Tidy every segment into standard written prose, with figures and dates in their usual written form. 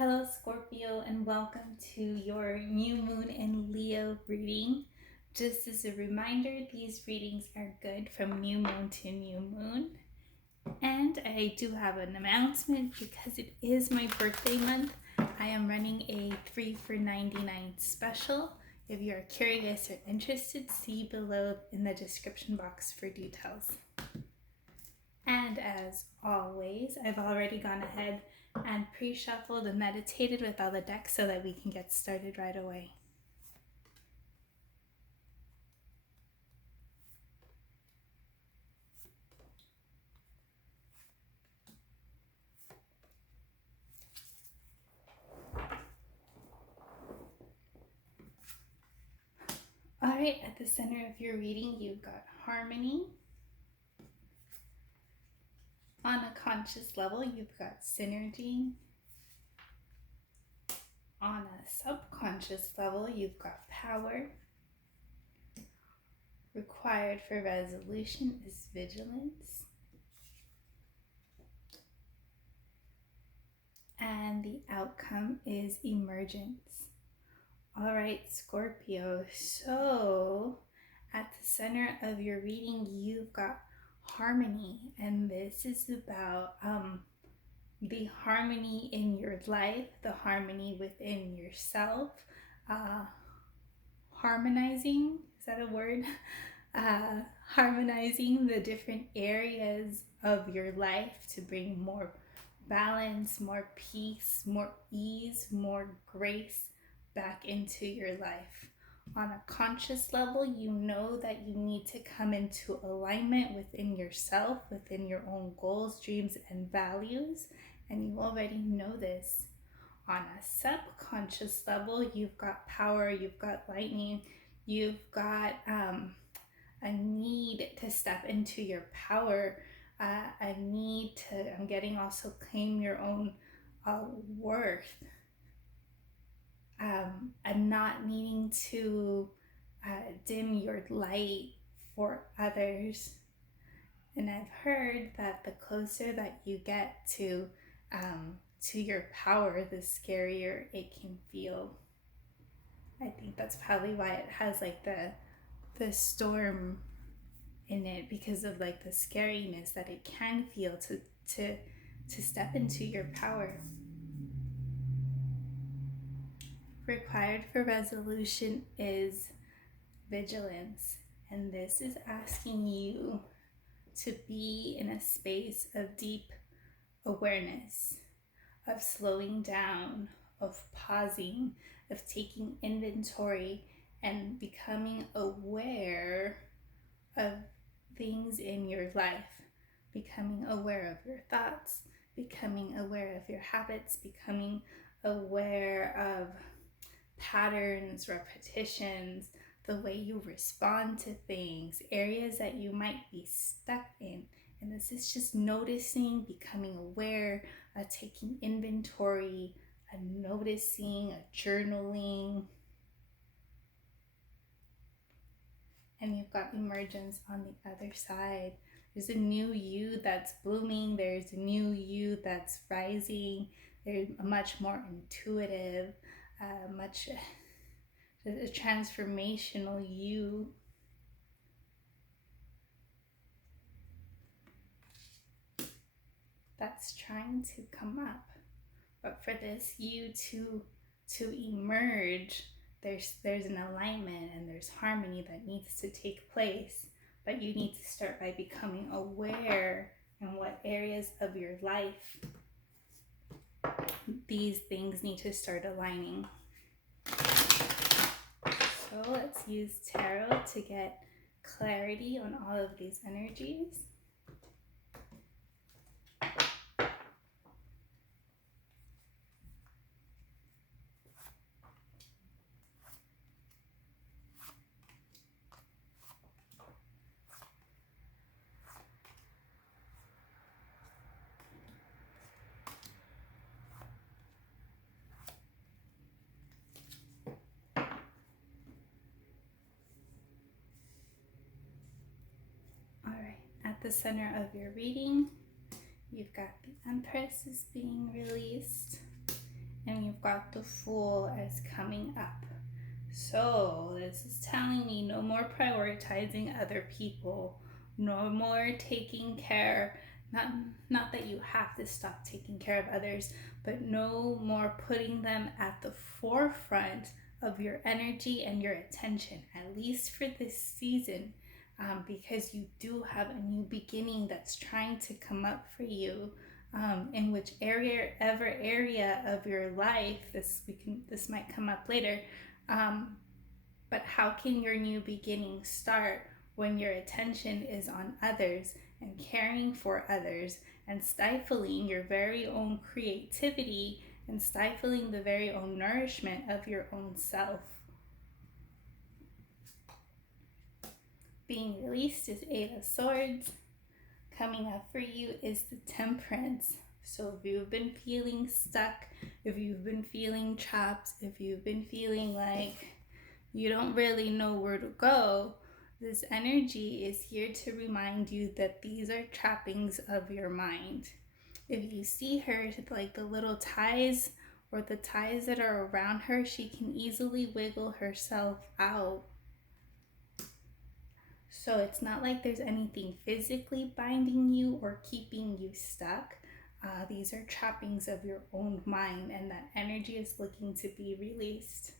Hello, Scorpio, and welcome to your new moon in Leo reading. Just as a reminder, these readings are good from new moon to new moon. And I do have an announcement because it is my birthday month. I am running a 3 for $99 special. If you're curious or interested, see below in the description box for details. And as always, I've already gone ahead and pre-shuffled and meditated with all the decks so that we can get started right away. Alright, at the center of your reading, you've got harmony. On a conscious level, you've got synergy. On a subconscious level, you've got power. Required for resolution is vigilance. And the outcome is emergence. All right, Scorpio, so at the center of your reading, you've got harmony, and this is about the harmony in your life, the harmony within yourself, harmonizing, is that a word? Harmonizing the different areas of your life to bring more balance, more peace, more ease, more grace back into your life. On a conscious level, you know that you need to come into alignment within yourself, within your own goals, dreams, and values, and you already know this. On a subconscious level, you've got power, you've got lightning, you've got a need to step into your power, a need to, I'm getting also claim your own worth, and not needing to dim your light for others. And I've heard that the closer that you get to your power, the scarier it can feel. I think that's probably why it has like the storm in it, because of like the scariness that it can feel to step into your power. Required for resolution is vigilance, and this is asking you to be in a space of deep awareness, of slowing down, of pausing, of taking inventory and becoming aware of things in your life, becoming aware of your thoughts, becoming aware of your habits, becoming aware of patterns, repetitions, the way you respond to things, areas that you might be stuck in. And this is just noticing, becoming aware, taking inventory, noticing, journaling. And you've got emergence on the other side. There's a new you that's blooming. There's a new you that's rising. There's a much more intuitive, a transformational you. That's trying to come up. But for this you to emerge, there's an alignment and there's harmony that needs to take place. But you need to start by becoming aware in what areas of your life these things need to start aligning. So let's use tarot to get clarity on all of these energies. At the center of your reading, you've got the Empress is being released, and you've got the Fool as coming up. So this is telling me no more prioritizing other people, no more taking care, not that you have to stop taking care of others, but no more putting them at the forefront of your energy and your attention, at least for this season, because you do have a new beginning that's trying to come up for you. In whichever area of your life this might come up later, but how can your new beginning start when your attention is on others and caring for others and stifling your very own creativity and stifling the very own nourishment of your own self? Being released is Eight of Swords. Coming up for you is the Temperance. So if you've been feeling stuck, if you've been feeling trapped, if you've been feeling like you don't really know where to go, this energy is here to remind you that these are trappings of your mind. If you see her, like the little ties or the ties that are around her, she can easily wiggle herself out. So it's not like there's anything physically binding you or keeping you stuck. These are trappings of your own mind, and that energy is looking to be released.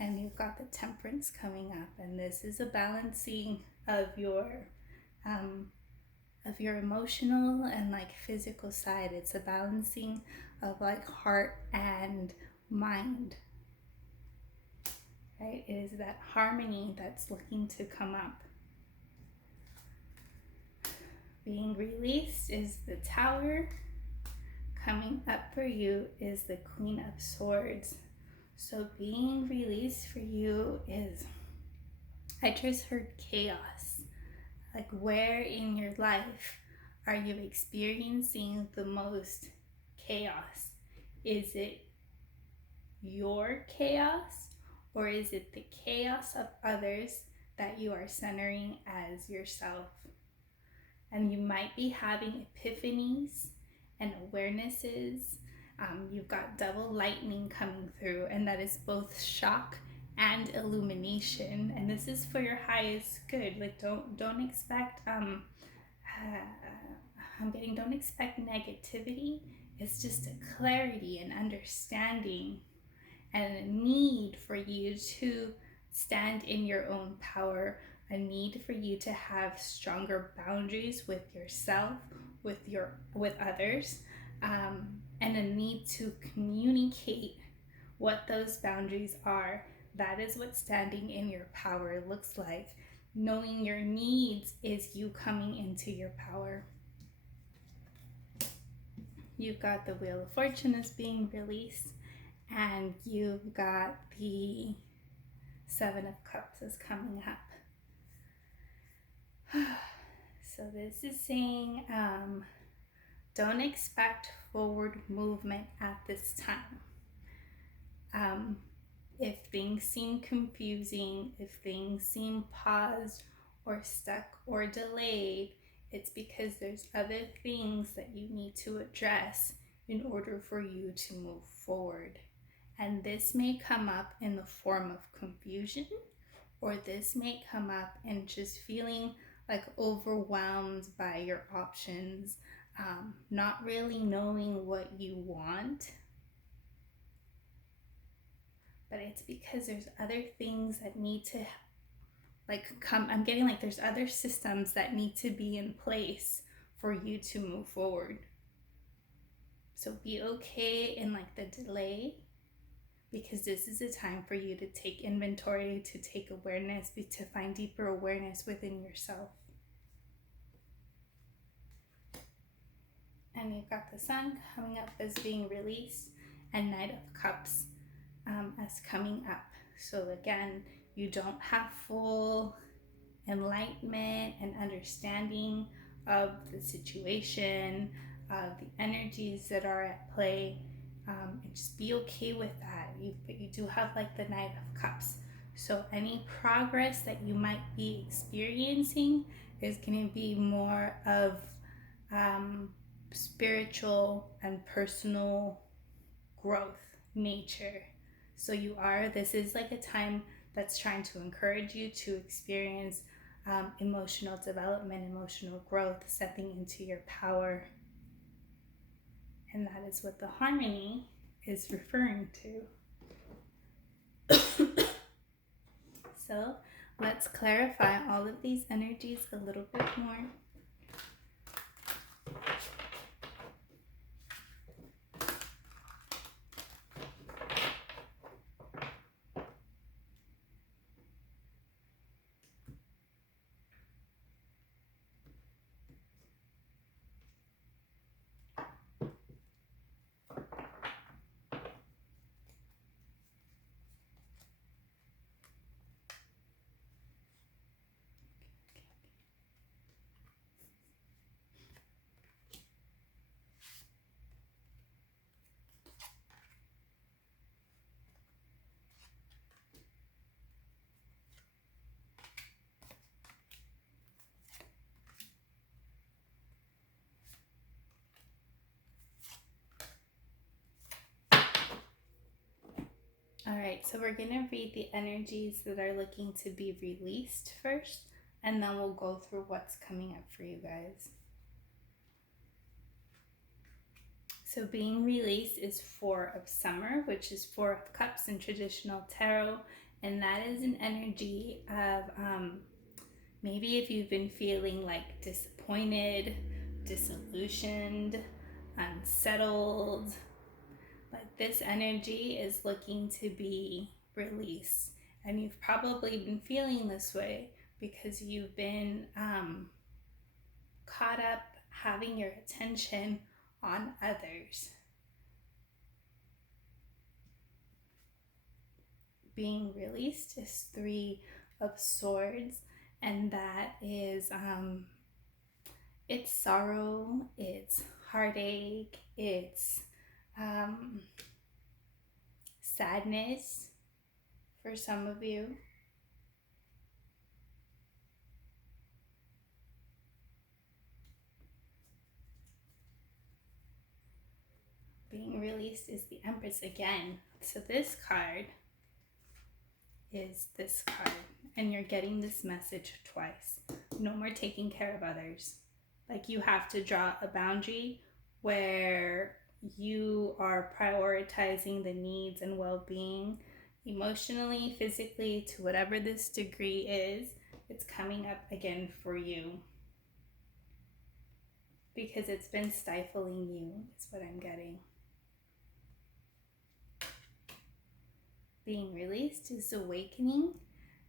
And you've got the Temperance coming up, and this is a balancing of your emotional and like physical side. It's a balancing of like heart and mind, right? It is that harmony that's looking to come up. Being released is the Tower. Coming up for you is the Queen of Swords. So being released for you is, I just heard chaos. Like, where in your life are you experiencing the most chaos? Is it your chaos, or is it the chaos of others that you are centering as yourself? And you might be having epiphanies and awarenesses. You've got double lightning coming through, and that is both shock and illumination. And this is for your highest good. Like, don't expect I'm getting, don't expect negativity. It's just a clarity and understanding and a need for you to stand in your own power, a need for you to have stronger boundaries with yourself, with others, and a need to communicate what those boundaries are. That is what standing in your power looks like. Knowing your needs is you coming into your power. You've got the Wheel of Fortune is being released, and you've got the Seven of Cups is coming up. So this is saying, don't expect forward movement at this time. If things seem confusing, if things seem paused or stuck or delayed, it's because there's other things that you need to address in order for you to move forward. And this may come up in the form of confusion, or this may come up in just feeling like overwhelmed by your options, not really knowing what you want. But it's because there's other things that need to come. I'm getting like there's other systems that need to be in place for you to move forward. So be okay in like the delay, because this is a time for you to take inventory, to take awareness, to find deeper awareness within yourself. And you've got the Sun coming up as being released, and Knight of Cups as coming up. So again, you don't have full enlightenment and understanding of the situation, of the energies that are at play, and just be okay with that. But you do have like the Knight of Cups. So any progress that you might be experiencing is going to be more of spiritual and personal growth. nature. So this is like a time that's trying to encourage you to experience emotional development, emotional growth, stepping into your power. And that is what the harmony is referring to. So let's clarify all of these energies a little bit more. All right, so we're going to read the energies that are looking to be released first, and then we'll go through what's coming up for you guys. So being released is Four of Summer, which is Four of Cups in traditional tarot, and that is an energy of maybe if you've been feeling like disappointed, disillusioned, unsettled, like this energy is looking to be released. And you've probably been feeling this way because you've been caught up having your attention on others. Being released is Three of Swords, and that is it's sorrow, it's heartache, it's sadness for some of you. Being released is the Empress again. So this card is this card, and you're getting this message twice. No more taking care of others. Like you have to draw a boundary where you are prioritizing the needs and well-being emotionally, physically, to whatever this degree is. It's coming up again for you because it's been stifling you, is what I'm getting. Being released is awakening,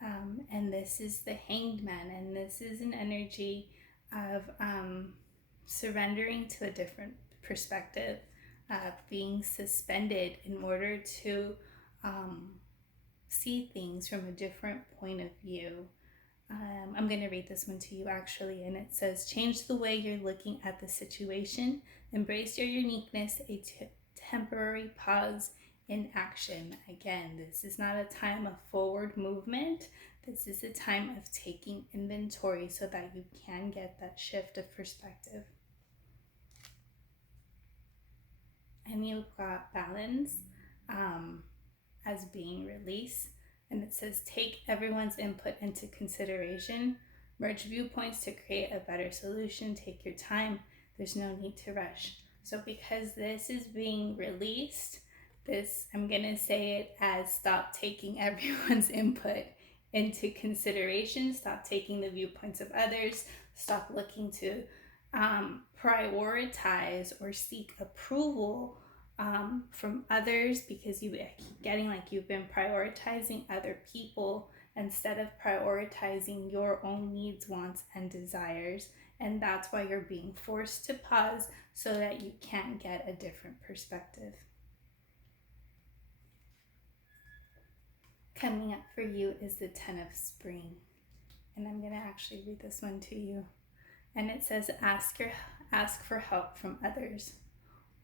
and this is the Hanged Man, and this is an energy of surrendering to a different perspective, being suspended in order to see things from a different point of view. I'm going to read this one to you actually, and it says, change the way you're looking at the situation, embrace your uniqueness, temporary pause in action. Again, this is not a time of forward movement. This is a time of taking inventory so that you can get that shift of perspective. And you've got balance as being released. And it says, take everyone's input into consideration. Merge viewpoints to create a better solution. Take your time. There's no need to rush. So because this is being released, I'm going to say it as stop taking everyone's input into consideration. Stop taking the viewpoints of others. Stop looking to prioritize or seek approval from others, because you keep getting like you've been prioritizing other people instead of prioritizing your own needs, wants, and desires. And that's why you're being forced to pause so that you can get a different perspective. Coming up for you is the Ten of Spring. And I'm going to actually read this one to you. And it says, ask for help from others.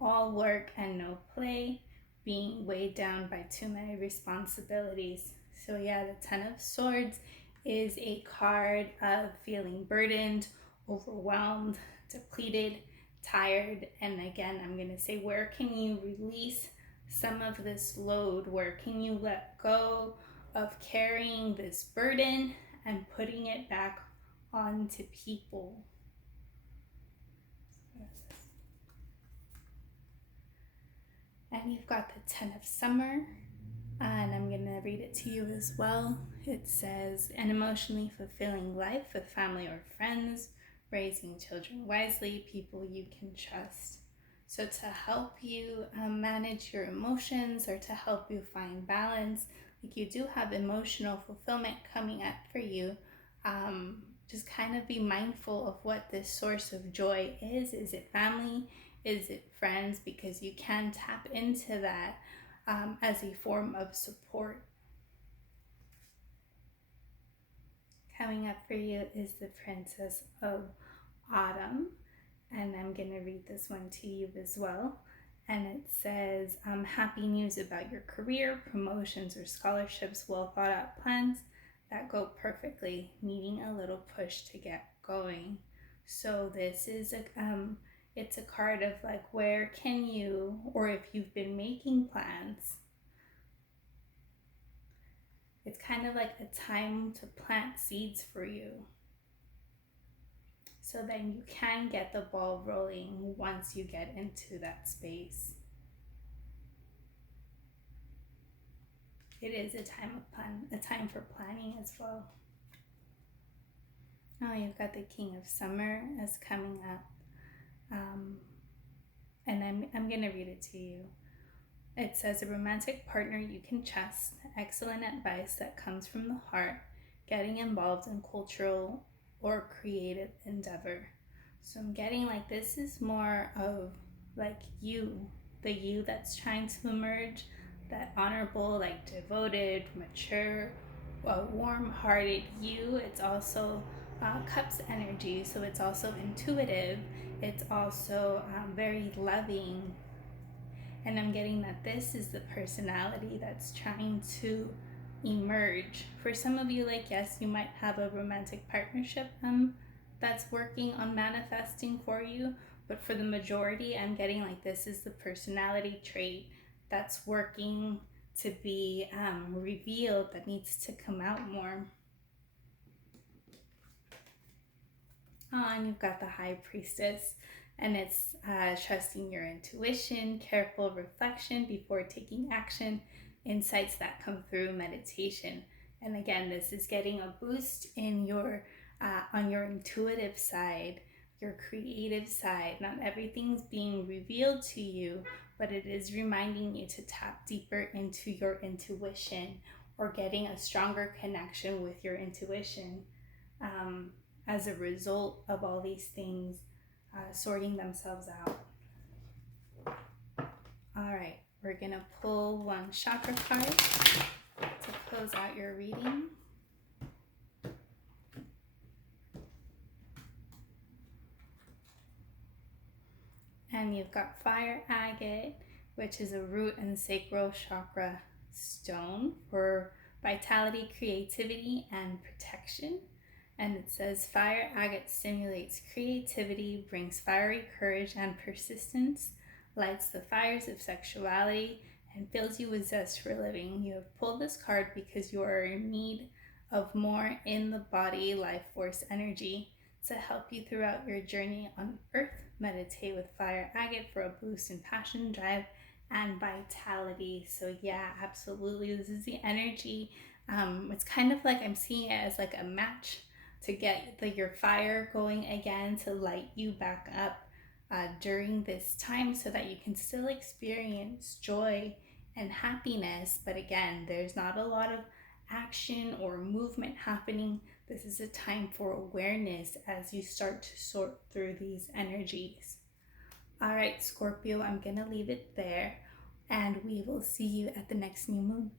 All work and no play, being weighed down by too many responsibilities. So yeah, the Ten of Swords is a card of feeling burdened, overwhelmed, depleted, tired. And again, I'm going to say, where can you release some of this load? Where can you let go of carrying this burden and putting it back onto people? And you've got the 10 of Summer, and I'm going to read it to you as well. It says, an emotionally fulfilling life with family or friends, raising children wisely, people you can trust. So to help you manage your emotions, or to help you find balance, like you do have emotional fulfillment coming up for you, just kind of be mindful of what this source of joy is. Is it family? Is it friends? Because you can tap into that as a form of support. Coming up for you is the Princess of Autumn, and I'm going to read this one to you as well. And it says, happy news about your career, promotions, or scholarships, well thought out plans that go perfectly, needing a little push to get going. So this is it's a card of like, where can you, or if you've been making plans, it's kind of like a time to plant seeds for you, so then you can get the ball rolling once you get into that space. It is a time for planning as well. Oh, you've got the King of Summer as coming up, and I'm gonna read it to you. It says, a romantic partner you can trust, excellent advice that comes from the heart, getting involved in cultural or creative endeavor. So I'm getting like this is more of like you, the you that's trying to emerge, that honorable, like devoted, mature, warm-hearted you. It's also Cups energy, so it's also intuitive. It's also very loving, and I'm getting that this is the personality that's trying to emerge. For some of you, like, yes, you might have a romantic partnership that's working on manifesting for you, but for the majority, I'm getting like this is the personality trait that's working to be revealed, that needs to come out more. Oh, and you've got the High Priestess, and it's trusting your intuition, careful reflection before taking action, insights that come through meditation. And again, this is getting a boost in your on your intuitive side, your creative side. Not everything's being revealed to you, but it is reminding you to tap deeper into your intuition, or getting a stronger connection with your intuition. As a result of all these things sorting themselves out. All right, we're gonna pull one chakra card to close out your reading. And you've got fire agate, which is a root and sacral chakra stone for vitality, creativity, and protection. And it says, fire agate stimulates creativity, brings fiery courage and persistence, lights the fires of sexuality, and fills you with zest for living. You have pulled this card because you are in need of more in the body life force energy to help you throughout your journey on earth. Meditate with fire agate for a boost in passion, drive, and vitality. So yeah, absolutely, this is the energy. It's kind of like I'm seeing it as like a match to get your fire going again, to light you back up during this time, so that you can still experience joy and happiness. But again, there's not a lot of action or movement happening. This is a time for awareness as you start to sort through these energies. All right, Scorpio, I'm gonna leave it there, and we will see you at the next new moon.